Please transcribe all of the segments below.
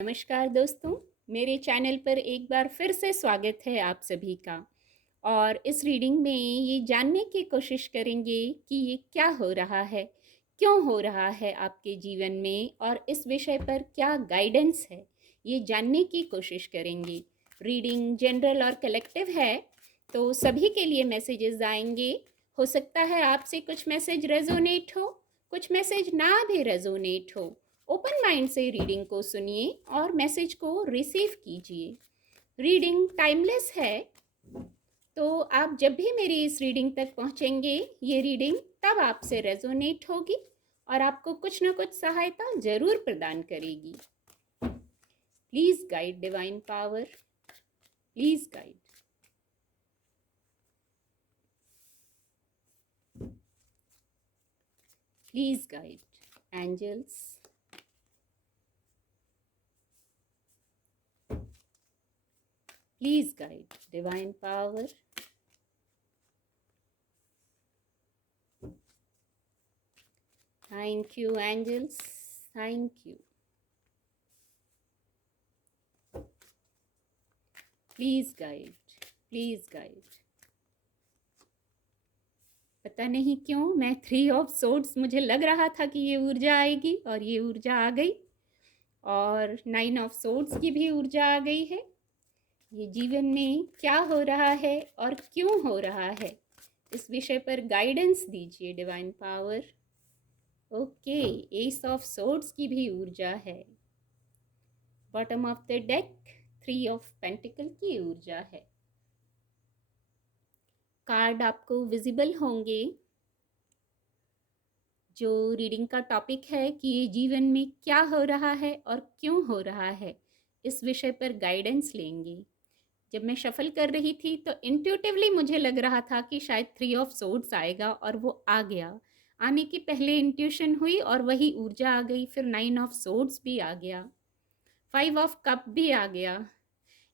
नमस्कार दोस्तों, मेरे चैनल पर एक बार फिर से स्वागत है आप सभी का। और इस रीडिंग में ये जानने की कोशिश करेंगे कि ये क्या हो रहा है, क्यों हो रहा है आपके जीवन में और इस विषय पर क्या गाइडेंस है, ये जानने की कोशिश करेंगे। रीडिंग जनरल और कलेक्टिव है, तो सभी के लिए मैसेजेस आएंगे। हो सकता है आपसे कुछ मैसेज रेजोनेट हो, कुछ मैसेज ना भी रेजोनेट हो। ओपन माइंड से रीडिंग को सुनिए और मैसेज को रिसीव कीजिए। रीडिंग टाइमलेस है, तो आप जब भी मेरी इस रीडिंग तक पहुंचेंगे, ये रीडिंग तब आपसे रेजोनेट होगी और आपको कुछ ना कुछ सहायता जरूर प्रदान करेगी। Please guide divine power, please guide. Please guide angels, please guide divine power, thank you angels, thank you, please guide, please guide। पता नहीं क्यों मैं 3 ऑफ सोर्ड्स, मुझे लग रहा था कि ये ऊर्जा आएगी और ये ऊर्जा आ गई। और 9 ऑफ सोर्ड्स की भी ऊर्जा आ गई है। ये जीवन में क्या हो रहा है और क्यों हो रहा है, इस विषय पर गाइडेंस दीजिए divine power. Okay, S of swords की भी ऊर्जा है। Bottom of the deck 3 of pentacle की ऊर्जा है। कार्ड आपको विजिबल होंगे। जो रीडिंग का टॉपिक है कि ये जीवन में क्या हो रहा है और क्यों हो रहा है, इस विषय पर गाइडेंस लेंगे। जब मैं शफल कर रही थी तो इंट्यूटिवली मुझे लग रहा था कि शायद 3 ऑफ सोर्ड्स आएगा और वो आ गया। आने की पहले इंट्यूशन हुई और वही ऊर्जा आ गई। फिर 9 ऑफ सोर्ड्स भी आ गया, 5 ऑफ कप भी आ गया।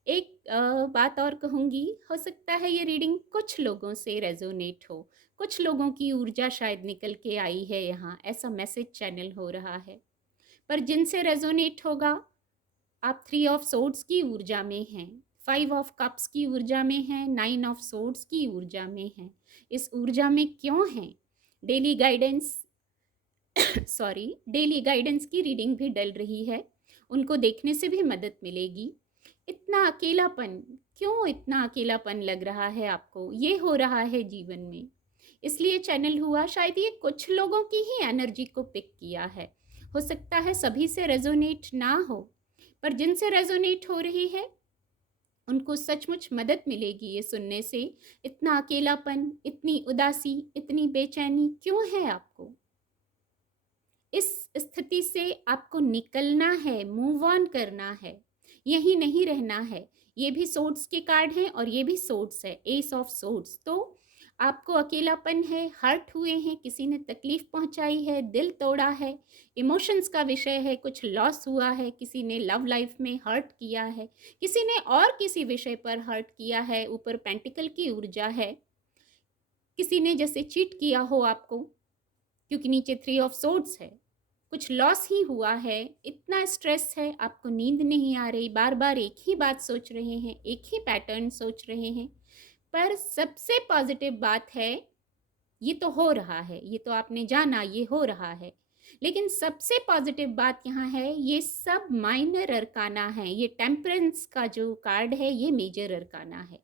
एक बात और कहूँगी, हो सकता है ये रीडिंग कुछ लोगों से रेजोनेट हो, कुछ लोगों की ऊर्जा शायद निकल के आई है यहाँ, ऐसा मैसेज चैनल हो रहा है। पर जिनसे रेजोनेट होगा, आप 3 ऑफ सोर्ड्स की ऊर्जा में हैं, 5 ऑफ कप्स की ऊर्जा में हैं, 9 ऑफ सोर्ड्स की ऊर्जा में हैं। इस ऊर्जा में क्यों हैं? डेली गाइडेंस डेली गाइडेंस की रीडिंग भी डल रही है, उनको देखने से भी मदद मिलेगी। इतना अकेलापन, क्यों इतना अकेलापन लग रहा है आपको? ये हो रहा है जीवन में, इसलिए चैनल हुआ। शायद ये कुछ लोगों की ही एनर्जी को पिक किया है। हो सकता है सभी से रेजोनेट ना हो, पर जिनसे रेजोनेट हो रही है उनको सचमुच मदद मिलेगी ये सुनने से। इतना अकेलापन, इतनी उदासी, इतनी बेचैनी क्यों है आपको? इस स्थिति से आपको निकलना है, मूव ऑन करना है, यही नहीं रहना है। ये भी सोर्ड्स के कार्ड हैं और ये भी सोर्ड्स है, एस ऑफ सोर्ड्स। तो आपको अकेलापन है, हर्ट हुए हैं, किसी ने तकलीफ पहुंचाई है, दिल तोड़ा है, इमोशंस का विषय है, कुछ लॉस हुआ है, किसी ने लव लाइफ में हर्ट किया है, किसी ने और किसी विषय पर हर्ट किया है। ऊपर पेंटिकल की ऊर्जा है, किसी ने जैसे चीट किया हो आपको, क्योंकि नीचे 3 ऑफ सोर्ड्स है। कुछ लॉस ही हुआ है, इतना स्ट्रेस है, आपको नींद नहीं आ रही, बार बार एक ही बात सोच रहे हैं, एक ही पैटर्न सोच रहे हैं। पर सबसे पॉजिटिव बात है, ये तो हो रहा है, ये तो आपने जाना ये हो रहा है, लेकिन सबसे पॉजिटिव बात यहाँ है, ये सब माइनर अरकाना है। ये टेम्परेंस का जो कार्ड है ये मेजर अरकाना है।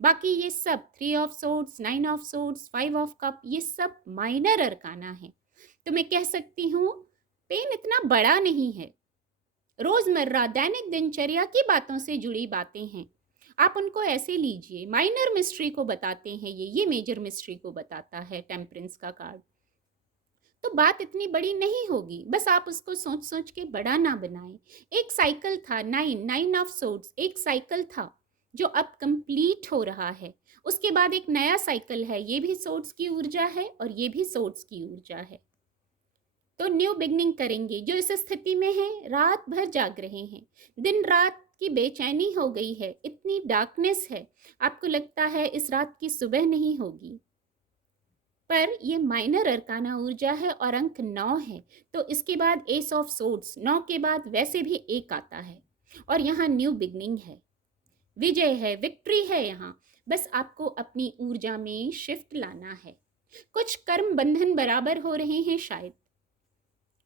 बाकी ये सब 3 of swords, 9 of swords, 5 of cup, ये सब माइनर अरकाना है। तो मैं कह सकती हूँ पेन इतना बड़ा नहीं है, रोजमर्रा दैनिक दिनचर्या की बातों से जुड़ी बातें हैं, आप उनको ऐसे लीजिए। माइनर मिस्ट्री को बताते हैं ये मेजर मिस्ट्री को बताता है टेम्परेंस का कार्ड। तो बात इतनी बड़ी नहीं होगी, बस आप उसको सोच सोच के बड़ा ना बनाएं। एक साइकिल था, 9 ऑफ सोर्ड्स, एक साइकिल था जो अब कंप्लीट हो रहा है। उसके बाद एक नया साइकिल है, ये भी सोर्ड्स की ऊर्जा है और ये भी सोर्ड्स की ऊर्जा है। तो न्यू बिगनिंग करेंगे। जो इस स्थिति में हैं, रात भर जाग रहे हैं, दिन रात की बेचैनी हो गई है, इतनी डार्कनेस है, आपको लगता है इस रात की सुबह नहीं होगी। पर ये माइनर अरकाना ऊर्जा है और अंक 9 है। तो इसके बाद एस ऑफ सोर्ड्स, 9 के बाद वैसे भी एक आता है, और यहाँ न्यू बिगनिंग है, विजय है, विक्ट्री है यहाँ। बस आपको अपनी ऊर्जा में शिफ्ट लाना है। कुछ कर्म बंधन बराबर हो रहे हैं, शायद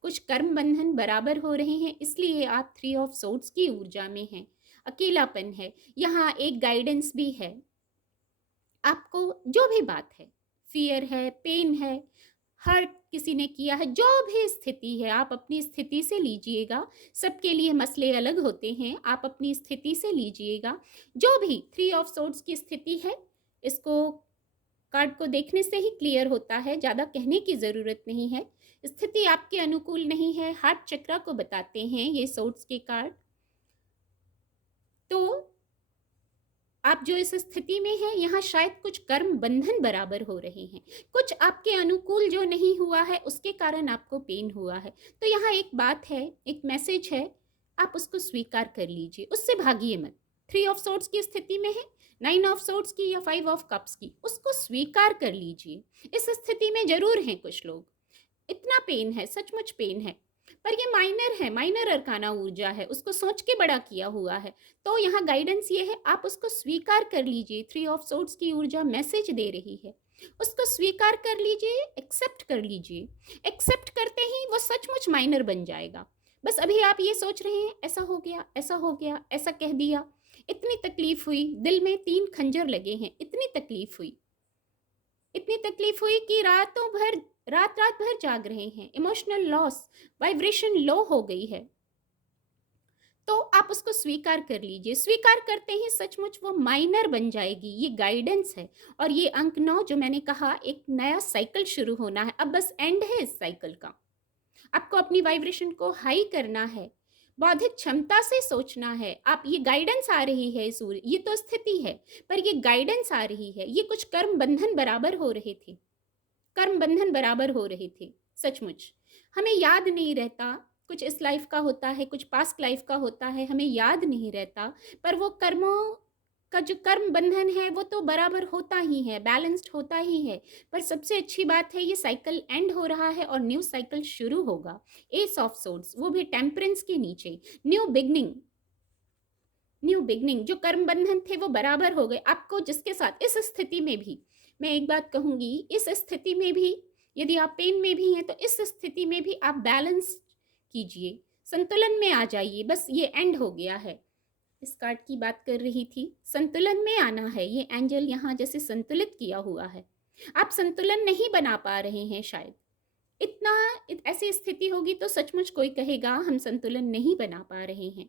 कुछ कर्म बंधन बराबर हो रहे हैं, इसलिए आप 3 ऑफ सोर्ड्स की ऊर्जा में हैं। अकेलापन है, यहाँ एक गाइडेंस भी है। आपको जो भी बात है, फियर है, पेन है, हर्ट किसी ने किया है, जो भी स्थिति है, आप अपनी स्थिति से लीजिएगा। सबके लिए मसले अलग होते हैं, आप अपनी स्थिति से लीजिएगा। जो भी 3 ऑफ सोर्ड्स की स्थिति है, इसको कार्ड को देखने से ही क्लियर होता है, ज़्यादा कहने की ज़रूरत नहीं है। स्थिति आपके अनुकूल नहीं है, हार्ट चक्रा को बताते हैं ये सोर्ड्स के कार्ड। तो आप जो इस स्थिति में हैं, यहाँ शायद कुछ कर्म बंधन बराबर हो रहे हैं। कुछ आपके अनुकूल जो नहीं हुआ है, उसके कारण आपको पेन हुआ है। तो यहाँ एक बात है, एक मैसेज है, आप उसको स्वीकार कर लीजिए, उससे भागिए मत। 3 ऑफ सोर्ड्स की स्थिति में है, 9 ऑफ सोर्ड्स की या 5 ऑफ कप्स की, उसको स्वीकार कर लीजिए। इस स्थिति में जरूर हैं कुछ लोग, इतना पेन है, सचमुच पेन है, पर ये माइनर है, माइनर अरकाना ऊर्जा है, उसको सोच के बड़ा किया हुआ है। तो यहाँ गाइडेंस ये है, आप उसको स्वीकार कर लीजिए। 3 ऑफ सोर्ड्स की ऊर्जा मैसेज दे रही है, उसको स्वीकार कर लीजिए, एक्सेप्ट कर लीजिए। एक्सेप्ट करते ही वो सचमुच माइनर बन जाएगा। बस अभी आप ये सोच रहे हैं, ऐसा हो गया, ऐसा हो गया, ऐसा कह दिया, इतनी तकलीफ हुई, दिल में 3 खंजर लगे हैं, इतनी तकलीफ हुई, इतनी तकलीफ हुई कि रात रात भर जाग रहे हैं। इमोशनल लॉस, वाइब्रेशन लो हो गई है। तो आप उसको स्वीकार कर लीजिए। स्वीकार करते ही सचमुच वो माइनर बन जाएगी। ये गाइडेंस है। और ये अंक 9 जो मैंने कहा, एक नया साइकिल शुरू होना है। अब बस एंड है इस साइकिल का। आपको अपनी वाइब्रेशन को हाई करना है, बौद्धिक क्षमता से सोचना है। आप, ये गाइडेंस आ रही है, सूर्य, ये तो स्थिति है, पर ये गाइडेंस आ रही है। ये कुछ कर्म बंधन बराबर हो रहे थे, कर्म बंधन बराबर हो रहे थे। सचमुच हमें याद नहीं रहता, कुछ इस लाइफ का होता है, कुछ पास्ट लाइफ का होता है, हमें याद नहीं रहता, पर वो कर्मों का जो कर्म बंधन है वो तो बराबर होता ही है, बैलेंस्ड होता ही है। पर सबसे अच्छी बात है, ये साइकिल एंड हो रहा है और न्यू साइकिल शुरू होगा। एस ऑफ सोर्ड्स, वो भी टेम्परेंस के नीचे। New beginning, new beginning. जो कर्म बंधन थे वो बराबर हो गए। आपको जिसके साथ इस स्थिति में भी, मैं एक बात कहूंगी, इस स्थिति में भी यदि आप पेन में भी हैं, तो इस स्थिति में भी आप बैलेंस कीजिए, संतुलन में आ जाइए। बस ये एंड हो गया है। इस कार्ड की बात कर रही थी, संतुलन में आना है। ये एंजल यहाँ जैसे संतुलित किया हुआ है। आप संतुलन नहीं बना पा रहे हैं शायद। इतना ऐसी स्थिति होगी तो सचमुच कोई कहेगा हम संतुलन नहीं बना पा रहे हैं।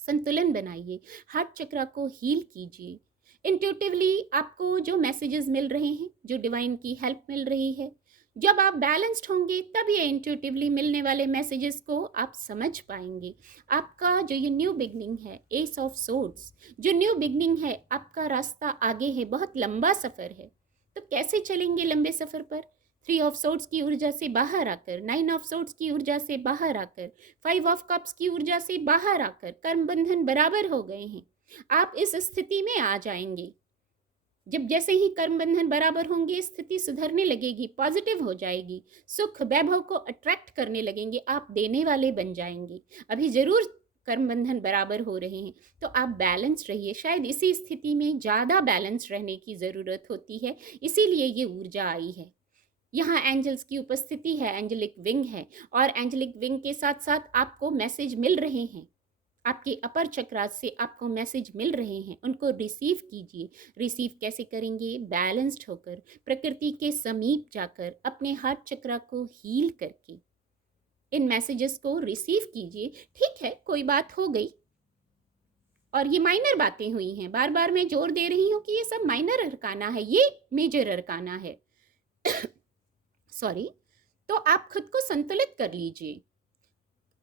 संतुलन बनाइए, हार्ट चक्रा को हील कीजिए। इंट्यूटिवली आपको जो मैसेजेस मिल रहे हैं, जो डिवाइन की हेल्प मिल रही है, जब आप बैलेंस्ड होंगे तब ये इंट्यूटिवली मिलने वाले मैसेजेस को आप समझ पाएंगे। आपका जो ये न्यू बिगनिंग है, एस ऑफ सोर्ड्स, जो न्यू बिगनिंग है, आपका रास्ता आगे है, बहुत लंबा सफ़र है। तो कैसे चलेंगे लंबे सफ़र पर? 3 ऑफ सोर्ड्स की ऊर्जा से बाहर आकर, 9 ऑफ सोर्ड्स की ऊर्जा से बाहर आकर, 5 ऑफ कप्स की ऊर्जा से बाहर आकर, कर्म बंधन बराबर हो गए हैं। आप इस स्थिति में आ जाएंगे। जब जैसे ही कर्म बंधन बराबर होंगे, स्थिति सुधरने लगेगी, पॉजिटिव हो जाएगी, सुख वैभव को अट्रैक्ट करने लगेंगे, आप देने वाले बन जाएंगे। अभी जरूर कर्म बंधन बराबर हो रहे हैं, तो आप बैलेंस रहिए। शायद इसी स्थिति में ज़्यादा बैलेंस रहने की ज़रूरत होती है, इसीलिए ये ऊर्जा आई है। यहाँ एंजल्स की उपस्थिति है, एंजेलिक विंग है, और एंजेलिक विंग के साथ साथ आपको मैसेज मिल रहे हैं, आपके अपर चक्रास से आपको मैसेज मिल रहे हैं, उनको रिसीव कीजिए। रिसीव कैसे करेंगे? बैलेंस्ड होकर, प्रकृति के समीप जाकर, अपने हार्ट चक्रा को हील करके इन मैसेजेस को रिसीव कीजिए। ठीक है, कोई बात हो गई और ये माइनर बातें हुई हैं, बार बार मैं जोर दे रही हूँ कि ये सब माइनर अरकाना है, ये मेजर अरकाना है। सॉरी। तो आप खुद को संतुलित कर लीजिए।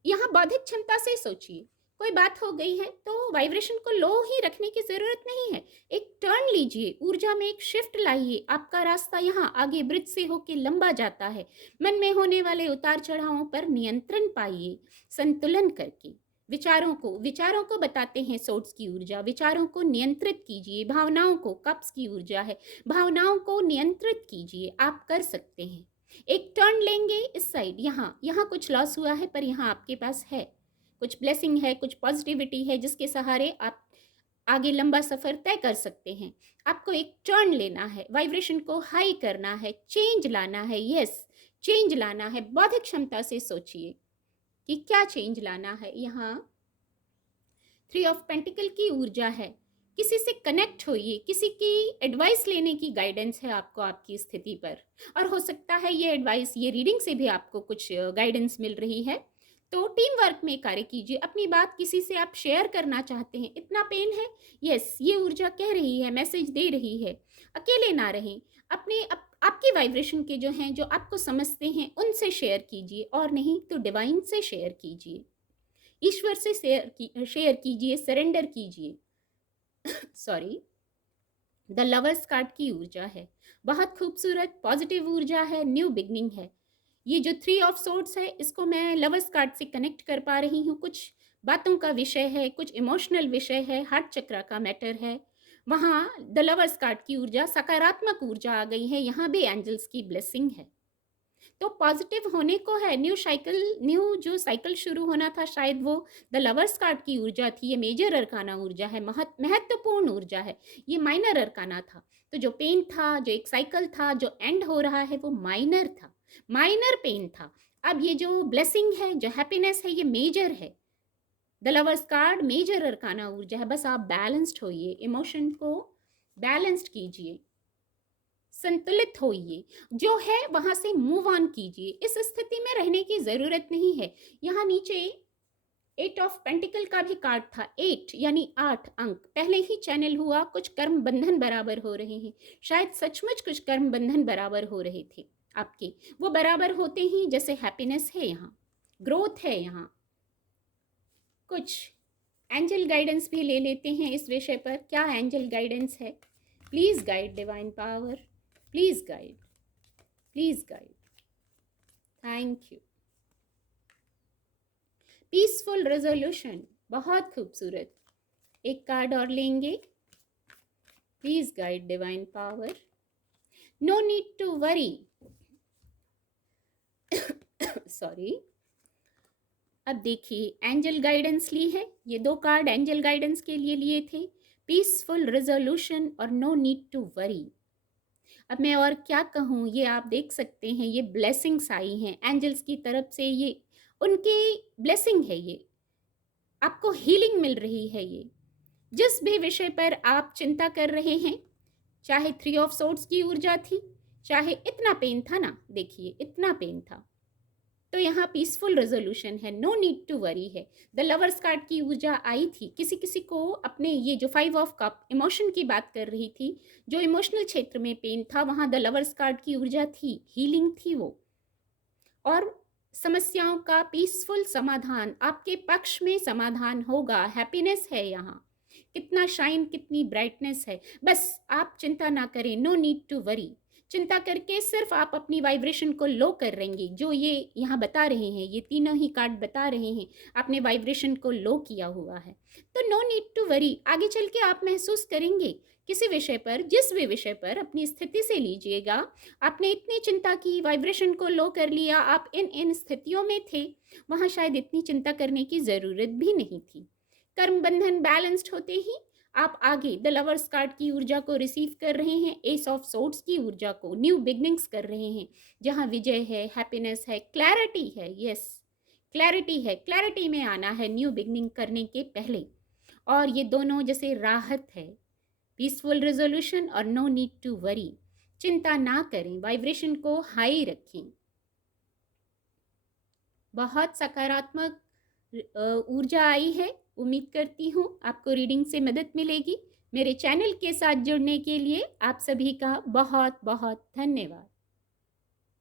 यहाँ बौद्धिक क्षमता से सोचिए, कोई बात हो गई है तो वाइब्रेशन को लो ही रखने की जरूरत नहीं है। एक टर्न लीजिए, ऊर्जा में एक शिफ्ट लाइए। आपका रास्ता यहाँ आगे ब्रिज से होके लंबा जाता है। मन में होने वाले उतार चढ़ावों पर नियंत्रण पाइए, संतुलन करके। विचारों को बताते हैं सोर्स की ऊर्जा। विचारों को नियंत्रित कीजिए। भावनाओं को, कप्स की ऊर्जा है, भावनाओं को नियंत्रित कीजिए। आप कर सकते हैं। एक टर्न लेंगे इस साइड, यहाँ कुछ लॉस हुआ है पर यहाँ आपके पास है, कुछ ब्लेसिंग है, कुछ पॉजिटिविटी है जिसके सहारे आप आगे लंबा सफ़र तय कर सकते हैं। आपको एक टर्न लेना है, वाइब्रेशन को हाई करना है, चेंज लाना है। यस, चेंज लाना है। बौद्धिक क्षमता से सोचिए कि क्या चेंज लाना है। यहाँ 3 ऑफ पेंटिकल की ऊर्जा है। किसी से कनेक्ट होइए, किसी की एडवाइस लेने की गाइडेंस है आपको आपकी स्थिति पर, और हो सकता है ये एडवाइस, ये रीडिंग से भी आपको कुछ गाइडेंस मिल रही है। तो टीम वर्क में कार्य कीजिए। अपनी बात किसी से आप शेयर करना चाहते हैं, इतना पेन है, यस, ये ऊर्जा कह रही है, मैसेज दे रही है। अकेले ना रहें, अपने आपके वाइब्रेशन के जो हैं, जो आपको समझते हैं, उनसे शेयर कीजिए, और नहीं तो डिवाइन से शेयर कीजिए, ईश्वर से शेयर कीजिए, सरेंडर कीजिए। सॉरी। द लवर्स कार्ड की ऊर्जा है, बहुत खूबसूरत पॉजिटिव ऊर्जा है, न्यू बिगनिंग है। ये जो 3 ऑफ सोर्ड्स है, इसको मैं लवर्स कार्ड से कनेक्ट कर पा रही हूँ। कुछ बातों का विषय है, कुछ इमोशनल विषय है, हार्ट चक्र का मैटर है। वहाँ द लवर्स कार्ड की ऊर्जा, सकारात्मक ऊर्जा आ गई है। यहाँ भी एंजल्स की ब्लेसिंग है, तो पॉजिटिव होने को है। न्यू जो साइकिल शुरू होना था, शायद वो द लवर्स कार्ड की ऊर्जा थी। ये मेजर अरकाना ऊर्जा है, महत्वपूर्ण ऊर्जा है। ये माइनर अरकाना था। तो जो पेन था, जो एक साइकिल था, जो एंड हो रहा है, वो माइनर था, माइनर पेन था। अब ये जो ब्लेसिंग है, जो हैप्पीनेस है, ये मेजर है। The lovers card major arcana ऊर्जा है। बस आप बैलेंस्ड होइए, इमोशन को बैलेंस्ड कीजिए, संतुलित होइए, जो है वहां से मूव ऑन कीजिए। इस स्थिति में रहने की जरूरत नहीं है। यहाँ नीचे 8 ऑफ पेंटिकल का भी कार्ड था। 8 यानी 8 अंक पहले ही चैनल हुआ। कुछ कर्म बंधन बराबर हो रहे हैं, शायद सचमुच कुछ कर्म बंधन बराबर हो रहे थे आपके। वो बराबर होते ही जैसे हैप्पीनेस है, यहाँ ग्रोथ है। यहाँ कुछ एंजल गाइडेंस भी ले लेते हैं इस विषय पर। क्या एंजल गाइडेंस है? Please guide divine power, please guide, please guide. Thank you. Peaceful resolution, बहुत खूबसूरत। एक कार्ड और लेंगे। Please guide divine power. No need to worry. Sorry. अब देखिए, एंजल गाइडेंस ली है। ये 2 कार्ड एंजल गाइडेंस के लिए लिए थे, पीसफुल रेजोल्यूशन और नो नीड टू वरी। अब मैं और क्या कहूँ, ये आप देख सकते हैं, ये ब्लेसिंग्स आई हैं एंजल्स की तरफ से। ये उनकी ब्लेसिंग है, ये आपको हीलिंग मिल रही है। ये जिस भी विषय पर आप चिंता कर रहे हैं, चाहे 3 ऑफ सोर्ड्स की ऊर्जा थी, चाहे इतना पेन था ना, देखिए इतना पेन था, तो यहाँ पीसफुल रेजोल्यूशन है, नो नीड टू वरी है। द लवर्स कार्ड की ऊर्जा आई थी। किसी किसी को अपने ये जो 5 ऑफ कप इमोशन की बात कर रही थी, जो इमोशनल क्षेत्र में पेन था, वहाँ द लवर्स कार्ड की ऊर्जा थी, हीलिंग थी वो, और समस्याओं का पीसफुल समाधान आपके पक्ष में समाधान होगा। हैप्पीनेस है यहाँ, कितना शाइन, कितनी ब्राइटनेस है। बस आप चिंता ना करें, नो नीड टू वरी। चिंता करके सिर्फ आप अपनी वाइब्रेशन को लो कर रहेंगे। जो ये यहाँ बता रहे हैं, ये तीनों ही कार्ड बता रहे हैं, आपने वाइब्रेशन को लो किया हुआ है। तो नो नीड टू वरी। आगे चल के आप महसूस करेंगे किसी विषय पर, जिस भी विषय पर अपनी स्थिति से लीजिएगा। आपने इतनी चिंता की, वाइब्रेशन को लो कर लिया, आप इन स्थितियों में थे, वहाँ शायद इतनी चिंता करने की ज़रूरत भी नहीं थी। कर्म बंधन बैलेंस्ड होते ही आप आगे द लवर्स कार्ड की ऊर्जा को रिसीव कर रहे हैं, एस ऑफ सोर्ड्स की ऊर्जा को, न्यू बिगनिंग्स कर रहे हैं, जहाँ विजय है, हैप्पीनेस है, क्लैरिटी है। यस, क्लैरिटी है, क्लैरिटी में आना है न्यू बिगनिंग करने के पहले। और ये दोनों जैसे राहत है, पीसफुल रेजोल्यूशन और नो नीड टू वरी। चिंता ना करें, वाइब्रेशन को हाई रखें। बहुत सकारात्मक ऊर्जा आई है। उम्मीद करती हूँ आपको रीडिंग से मदद मिलेगी। मेरे चैनल के साथ जुड़ने के लिए आप सभी का बहुत बहुत धन्यवाद।